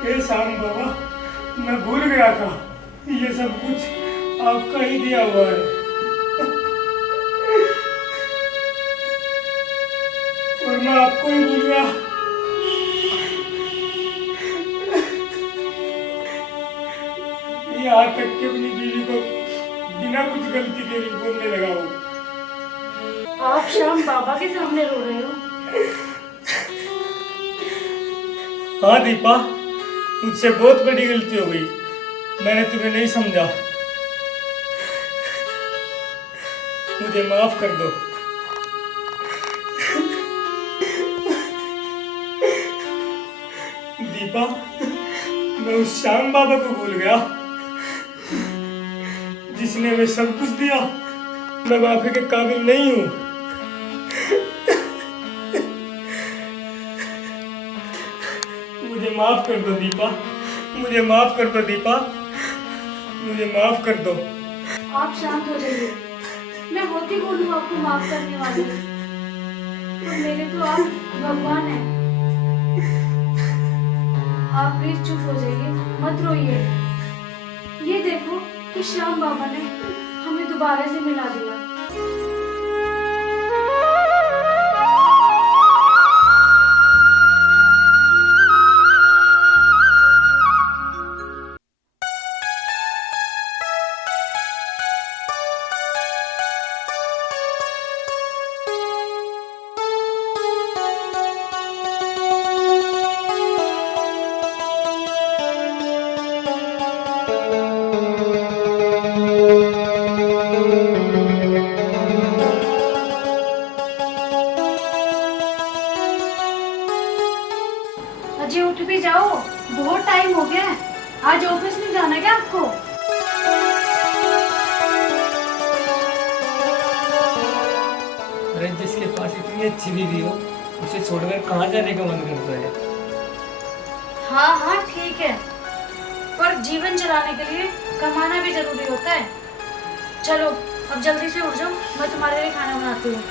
हे श्याम बाबा, मैं भूल गया था, ये सब कुछ आपका ही दिया हुआ है। और मैं आपको ही भूल गया। यहाँ तक कि अपनी बीवी को बिना कुछ गलती के भी बोलने लगा हूँ। आप श्याम बाबा के सामने रो रहे हो? हाँ दीपा, मुझसे बहुत बड़ी गलती हो गई। मैंने तुम्हें नहीं समझा, मुझे माफ कर दो। दीपा, मैं उस श्याम बाबा को भूल गया जिसने हमें सब कुछ दिया। मैं माफी के काबिल नहीं हूँ। मुझे माफ कर दो दीपा, मुझे माफ कर दो दीपा, मुझे माफ कर दो। आप शांत हो जाइए। मैं होती कौन हूँ आपको माफ करने वाली? और मेरे तो आप भगवान हैं। आप प्लीज चुप हो जाइए, मत रोइए। ये देखो कि श्याम बाबा ने हमें दोबारा से मिला दिया। अजय उठ भी जाओ, बहुत टाइम हो गया है। आज ऑफिस नहीं जाना क्या आपको? अरे जिसके पास इतनी अच्छी बीवी हो, उसे छोड़कर कहाँ जाने का मन करता है। हाँ हाँ ठीक है, पर जीवन चलाने के लिए कमाना भी जरूरी होता है। चलो अब जल्दी से उठ जाओ, मैं तुम्हारे लिए खाना बनाती हूँ।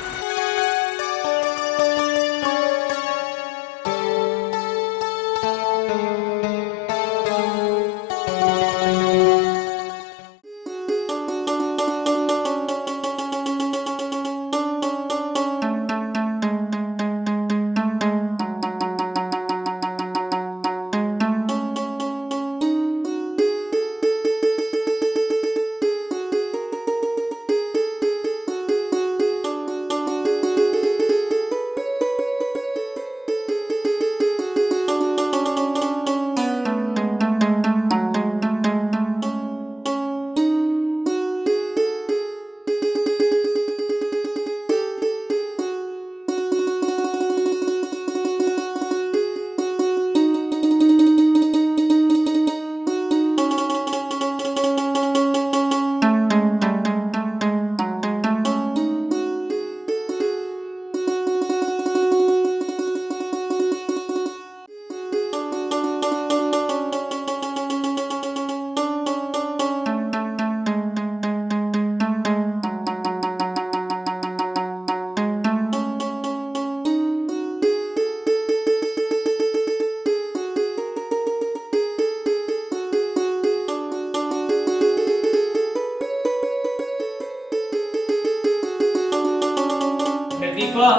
दीपा,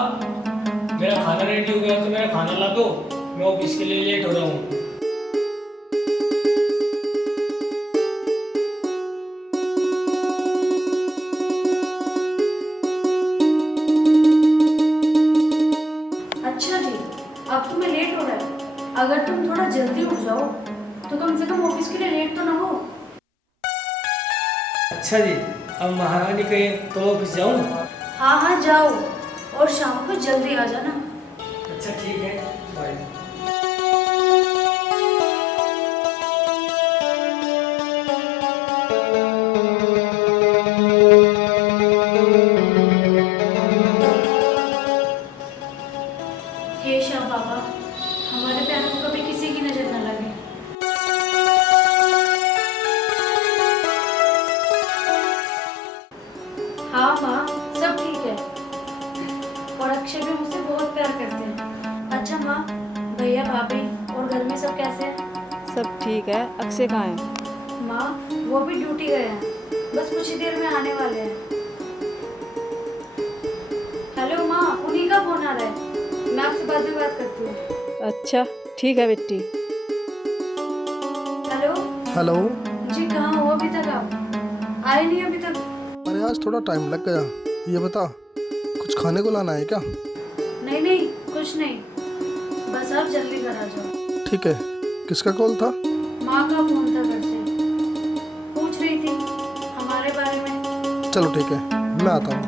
मेरा खाना रेडी हो गया तो मेरा खाना ला दो, मैं ऑफिस के लिए लेट हो रहा हूँ। अच्छा जी, अब तुम्हें लेट हो रहा है। अगर तुम थोड़ा जल्दी उठ जाओ तो कम से कम ऑफिस के लिए लेट तो ना हो। अच्छा जी, अब महारानी कहे तो ऑफिस जाऊँ? हाँ हाँ जाओ, और शाम को जल्दी आ जाना। अच्छा ठीक है, बाय। हे श्याम बाबा, हमारे प्यारों को कभी किसी की नजर न लगे। हाँ माँ, सब ठीक है। और अक्षय भी मुझसे बहुत प्यार करते हैं। अच्छा माँ, भैया भाभी और घर में सब कैसे हैं? सब ठीक है। अक्षय कहाँ है? माँ वो भी ड्यूटी गए हैं, बस कुछ ही देर में आने वाले हैं। हेलो माँ, उन्हीं का फोन आ रहा है, मैं आपसे बाद में बात करती हूँ। अच्छा ठीक है बेटी। हेलो। हेलो। जी कहाँ हो अभी तक आप? आए नहीं अभी तक? अरे आज थोड़ा टाइम लग गया। ये बता, कुछ खाने को लाना है क्या? नहीं नहीं, कुछ नहीं, बस आप जल्दी घर आ जाओ। ठीक है। किसका कॉल था? माँ का फोन था घर से, पूछ रही थी हमारे बारे में। चलो ठीक है, मैं आता हूँ।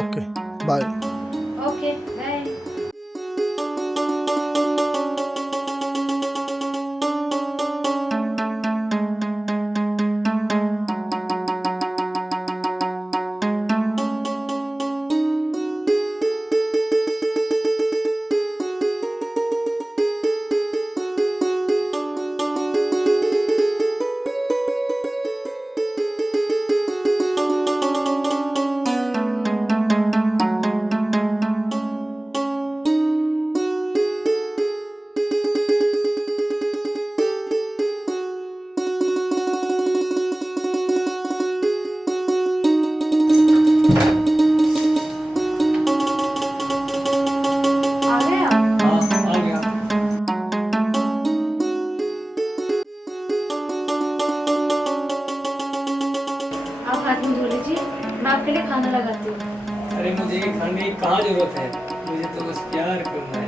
Okay bye. Okay bye. आ गए आप? हाँ आ गया। आप हाथ में धो लीजिए, मैं आपके लिए खाना लगाती हूँ। अरे मुझे ये खाने की कहाँ जरूरत है, मुझे तो बस प्यार करना है।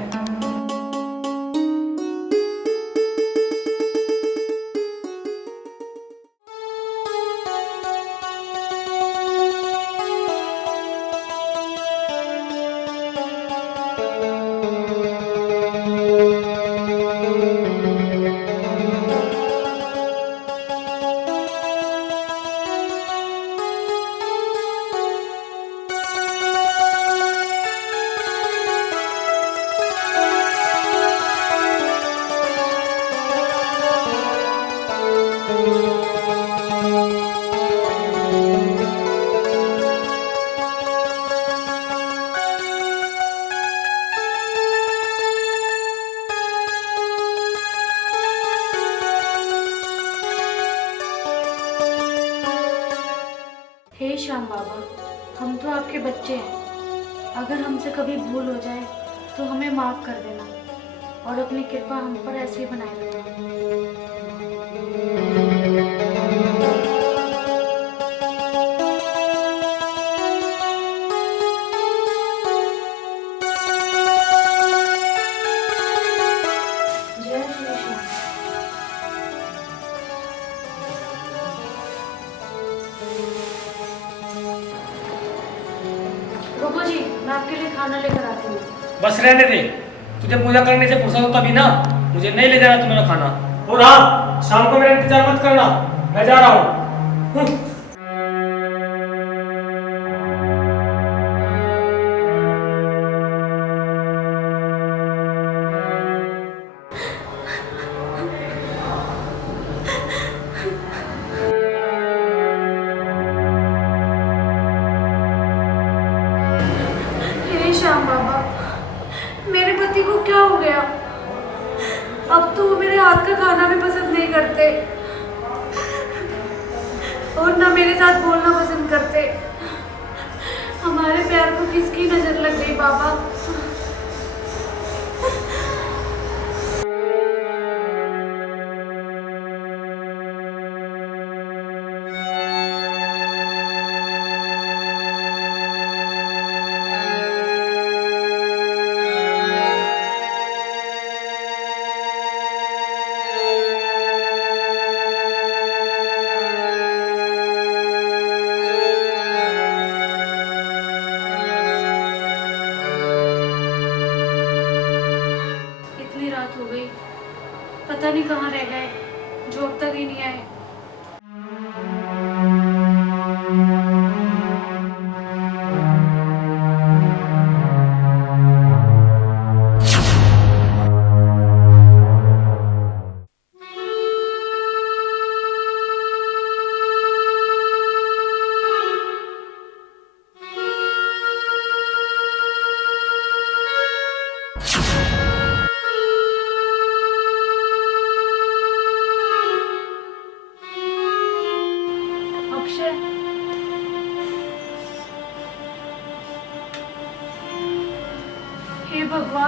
हे श्याम बाबा, हम तो आपके बच्चे हैं, अगर हमसे कभी भूल हो जाए तो हमें माफ़ कर देना और अपनी कृपा हम पर ऐसे ही बनाए रखना। जय श्री श्याम। रुको जी, मैं आपके लिए खाना लेकर आती हूँ। बस रहने दे, तुझे पूजा करने से फुर्सत हो तभी ना, मुझे नहीं ले जाना तुम्हारा खाना। और हाँ, शाम को मेरा इंतजार मत करना, मैं जा रहा हूँ। हे श्याम बाबा, मेरे पति को क्या हो गया? अब तो वो मेरे हाथ का खाना भी पसंद नहीं करते और ना मेरे साथ बोलना पसंद करते। हमारे प्यार को किसकी नजर लग गई बाबा? इतनी रात हो गई, पता नहीं कहाँ रह गए, जो अब तक ही नहीं आए।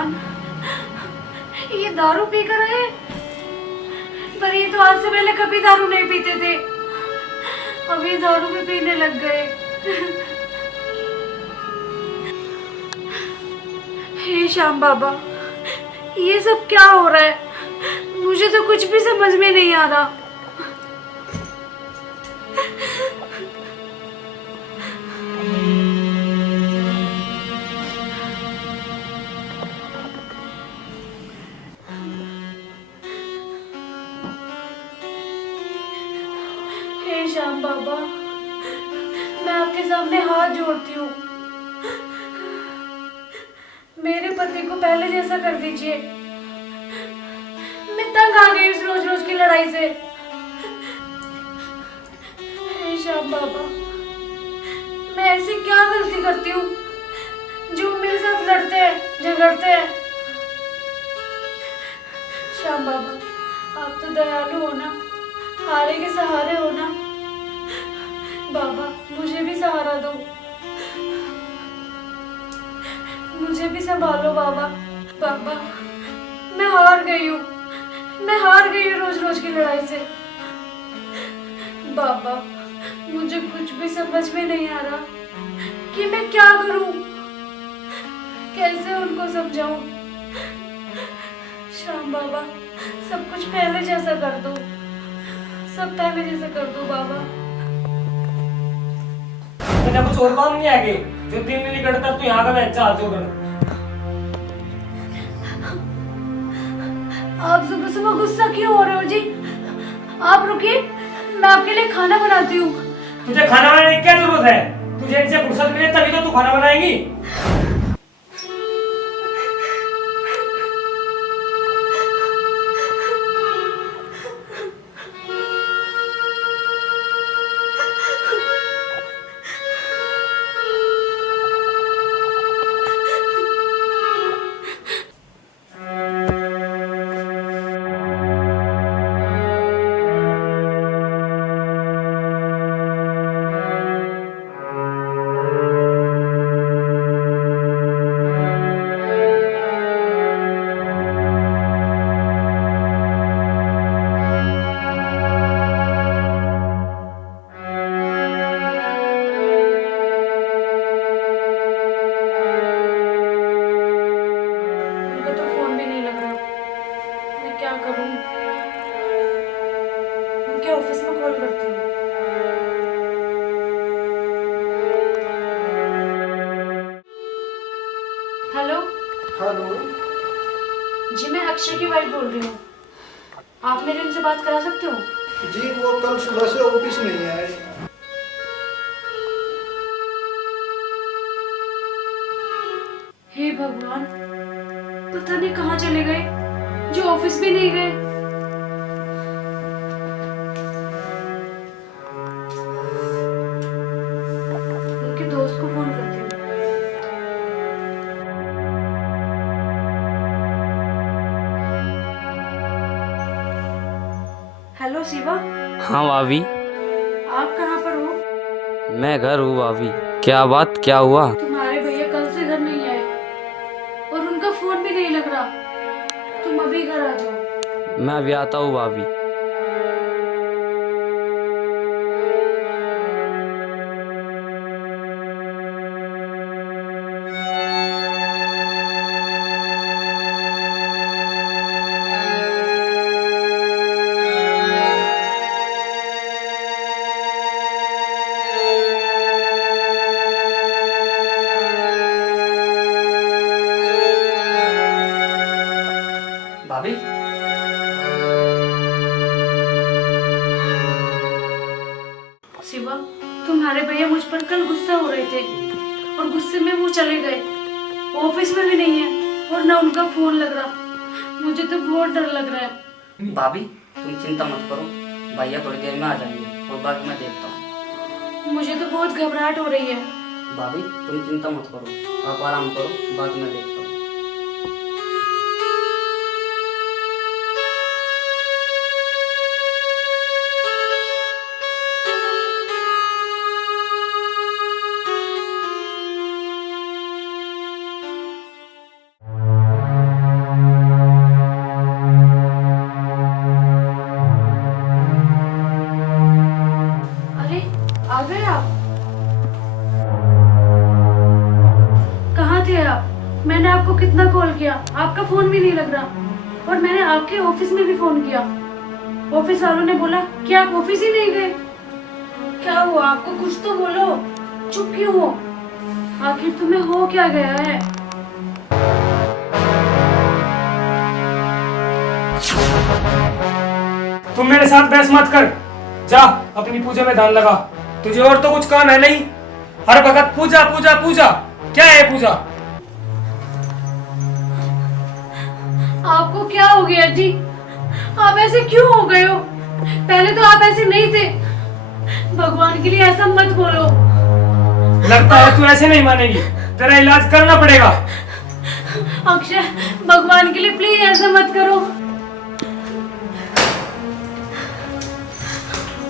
भगवान, ये दारू पी कर आए। पर ये तो आज से पहले कभी दारू नहीं पीते थे, अभी दारू भी पीने लग गए। हे श्याम बाबा, ये सब क्या हो रहा है? मुझे तो कुछ भी समझ में नहीं आ रहा। हे श्याम बाबा, मैं आपके सामने हाथ जोड़ती हूँ, मेरे पति को पहले जैसा कर दीजिए। मैं तंग आ गई इस रोज रोज की लड़ाई से। हे श्याम बाबा, मैं ऐसी क्या गलती करती हूँ जो मेरे साथ लड़ते हैं, झगड़ते हैं? श्याम बाबा, आप तो दयालु हो ना, हारे के सहारे हो ना। बाबा, मुझे भी सहारा दो, मुझे भी संभालो बाबा। बाबा, मैं हार गई हूँ, मैं हार गई हूँ रोज रोज की लड़ाई से। बाबा, मुझे कुछ भी समझ में नहीं आ रहा कि मैं क्या करूं, कैसे उनको समझाऊं। श्याम बाबा, सब कुछ पहले जैसा कर दो, सब पहले जैसा कर दो बाबा। मुझे कुछ और काम नहीं आगे, जो दिन नहीं करता तू यहाँ का मैं अच्छा हाथ जोड़। आप सुबह सुबह गुस्सा क्यों हो रहे हो जी? आप रुकिए, मैं आपके लिए खाना बनाती हूँ। तुझे खाना बनाने की क्या जरूरत है? तुझे इनसे फुर्सत मिले तभी तो तू खाना बनाएगी। ऑफिस में कॉल करती हूँ। Hello hello. जी, मैं अक्षय की वाइफ बोल रही हूँ। आप मेरे उनसे बात करा सकते हो? जी, वो कल सुबह से ऑफिस नहीं आए। हे भगवान, पता नहीं कहाँ चले गए, जो ऑफिस भी नहीं गए। उनके दोस्त को फोन करती हूँ। हेलो शिवा। हाँ भाभी, आप कहाँ पर हो? मैं घर हूँ भाभी। क्या बात, क्या हुआ? तुम्हारे भैया कल से घर नहीं आए और उनका फोन भी नहीं लग रहा। तुम अभी घर आ जाओ। मैं अभी आता हूँ भाभी। भाभी, शिवा, तुम्हारे भैया मुझ पर कल गुस्सा हो रहे थे और गुस्से में वो चले गए। ऑफिस में भी नहीं है और ना उनका फोन लग रहा। मुझे तो बहुत डर लग रहा है। भाभी, तुम चिंता मत करो, भैया थोड़ी देर में आ जाएंगे और बाकी मैं देखता हूँ। मुझे तो बहुत घबराहट हो रही है। भाभी, तुम चिंता मत करो, आप आराम करो, बाकी मैं देखता हूँ। आपका फोन भी नहीं लग रहा। और मैंने आपके ऑफिस में भी फोन किया, ऑफिस वालों ने बोला कि आप ऑफिस ही नहीं गए। क्या हुआ आपको, कुछ तो बोलो, चुप क्यों हो? आखिर तुम्हें हो क्या गया है? तुम मेरे साथ बहस मत कर, जा अपनी पूजा में ध्यान लगा। तुझे और तो कुछ काम है नहीं, हर वक्त पूजा पूजा पूजा। क्या है पूजा? आपको क्या हो गया जी? आप ऐसे क्यों हो गए हो? पहले तो आप ऐसे नहीं थे। भगवान के लिए ऐसा मत बोलो। लगता है तू ऐसे नहीं मानेगी, तेरा इलाज करना पड़ेगा। अक्षय, भगवान के लिए प्लीज ऐसा मत करो।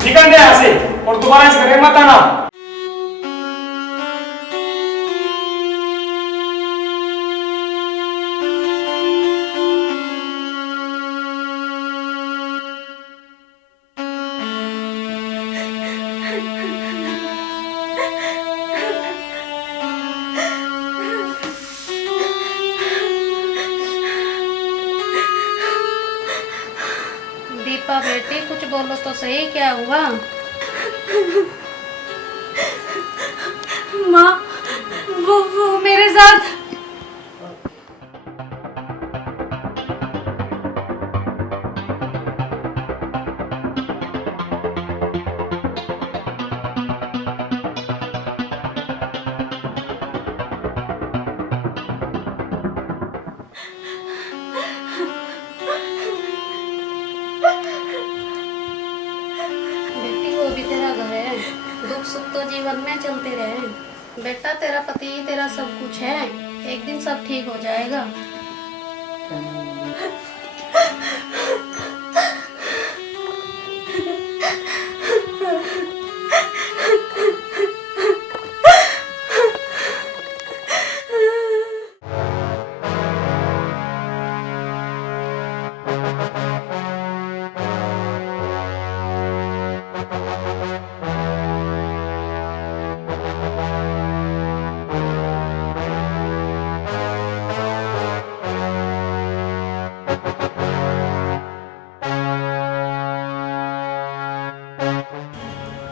निकल दे यहाँ से और दोबारा इस घर में मत आना। दीपा बेटी कुछ बोलो तो सही, क्या हुआ? माँ, वो मेरे साथ। बेटी वो भी तेरा घर है, दुख सुख तो जीवन में चलते रहे। बेटा तेरा पति तेरा सब कुछ है, एक दिन सब ठीक हो जाएगा।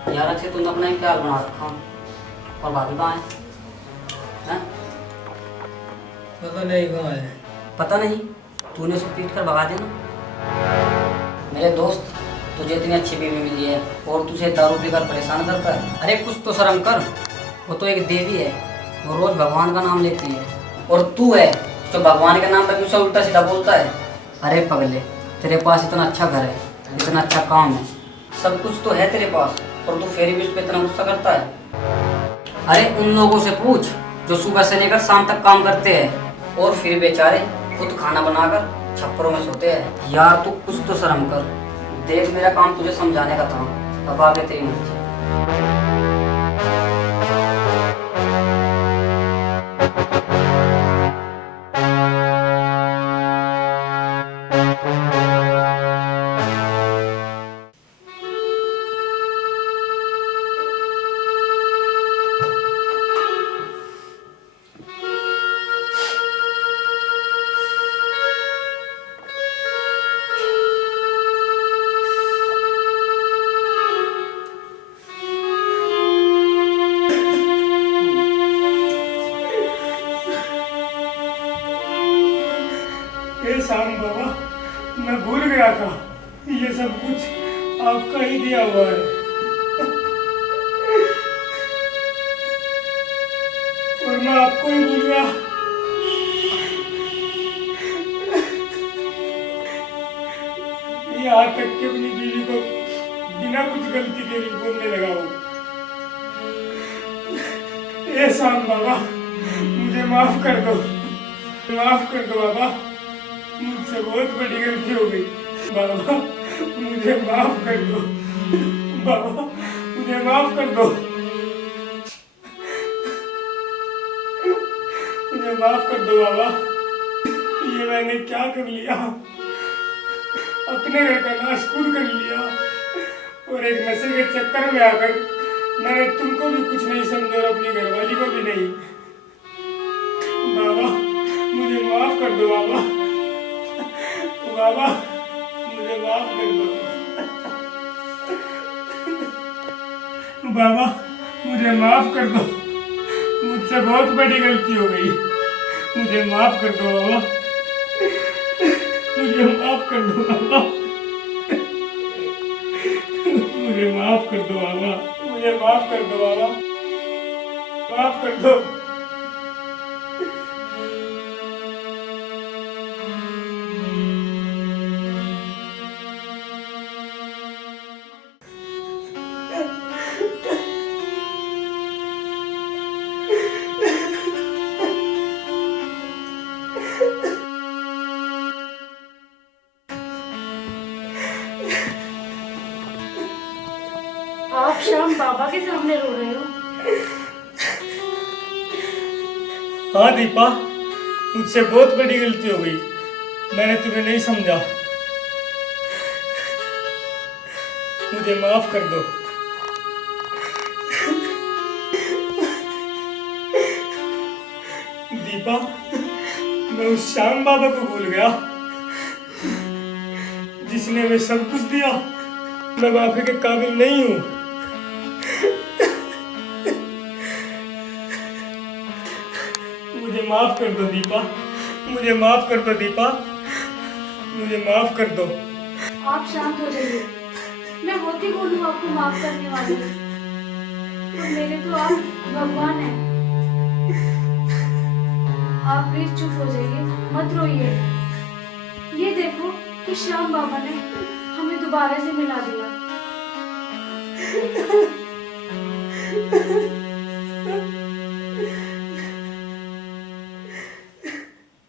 यार अक्षय, तुमने अपना ही क्या हाल बना रखा? और भाभी कहाँ है? हैं? पता नहीं कहाँ है। पता नहीं? तूने उसे पीट कर भगा देना। मेरे दोस्त, तुझे इतनी अच्छी बीवी मिली है और तुझे दारू पीकर परेशान करता है। अरे कुछ तो शर्म कर, वो तो एक देवी है, वो रोज भगवान का नाम लेती है। और तू है जो भगवान के नाम पर क्यों उल्टा सीधा बोलता है? अरे पगले, तेरे पास इतना अच्छा घर है, इतना अच्छा काम है, सब कुछ तो है तेरे पास, और तू फिर भी उस पर इतना गुस्सा करता है। अरे उन लोगों से पूछ जो सुबह से लेकर शाम तक काम करते हैं और फिर बेचारे खुद खाना बनाकर छप्परों में सोते हैं। यार तू कुछ तो शर्म कर। देख, मेरा काम तुझे समझाने का था, अब आगे तेरी मर्जी। हे श्याम बाबा, मैं भूल गया था, ये सब कुछ आपका ही दिया हुआ है। और मैं आपको ही भूल गया। यहाँ तक कि अपनी बीवी को बिना कुछ गलती के लिए बोलने लगा हूँ। हे श्याम बाबा, मुझे माफ कर दो, माफ कर दो बाबा, मुझसे बहुत बड़ी गलती हो गई। बाबा मुझे माफ कर दो, बाबा मुझे माफ कर दो, मुझे माफ कर दो बाबा। ये मैंने क्या कर लिया? अपने घर का नाश खुद कर लिया और एक नशे के चक्कर में आकर मैंने तुमको भी कुछ नहीं समझा और अपनी घरवाली को भी नहीं। बाबा मुझे माफ कर दो बाबा। बाबा, मुझे माफ कर दो। बाबा, मुझे माफ कर दो। मुझसे बहुत बड़ी गलती हो गई। मुझे माफ कर दो बाबा। मुझे माफ कर दो बाबा। मुझे माफ कर दो बाबा। मुझे माफ कर दो बाबा। माफ कर दो। आप श्याम बाबा के सामने रो रहे हो? हाँ दीपा, मुझसे बहुत बड़ी गलती हो गई। मैंने तुम्हें नहीं समझा। मुझे माफ कर दो। दीपा, मैं उस श्याम बाबा को भूल गया जिसने हमें सब कुछ दिया। मैं माफी के काबिल नहीं हूँ। मुझे माफ कर दो दीपा। मुझे माफ कर दो दीपा। मुझे माफ कर दो। आप शांत हो जाइए। मैं होती कौन हूँ आपको माफ करने वाली? और मेरे तो आप भगवान हैं। आप प्लीज चुप हो जाइए, मत रोइए। ये देखो कि श्याम बाबा ने हमें दोबारा से मिला दिया।